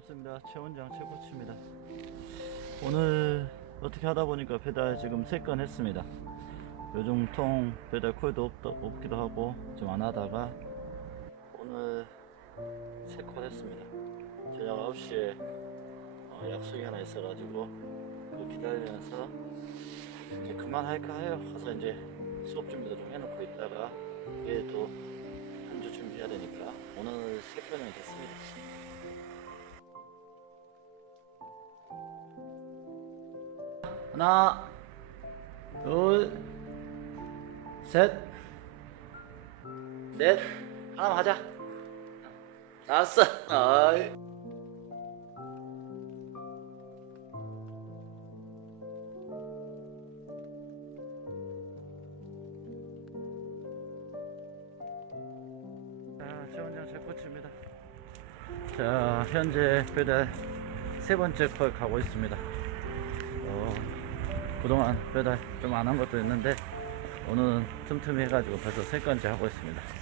반갑습니다. 최원장 최코치입니다. 오늘 어떻게 하다 보니까 배달 지금 3건 했습니다. 요즘 통 배달 콜도 없, 없기도 하고 좀 안 하다가 오늘 3건 했습니다. 저녁 9시에 어, 약속이 하나 있어가지고 기다리면서 이제 그만할까 해요. 가서 이제 수업 준비도 좀 해놓고 있다가 이게 또 한주 준비해야 되니까 오늘 3건이 됐습니다. 하나, 둘, 셋, 넷. 하나만 하자. 아이. 자, 최원장 최코치입니다. 자, 현재 배달 세 번째 걸 가고 있습니다. 어, 그동안 배달 좀 안 한 것도 있는데 오늘은 틈틈이 해가지고 벌써 세 건째 하고 있습니다.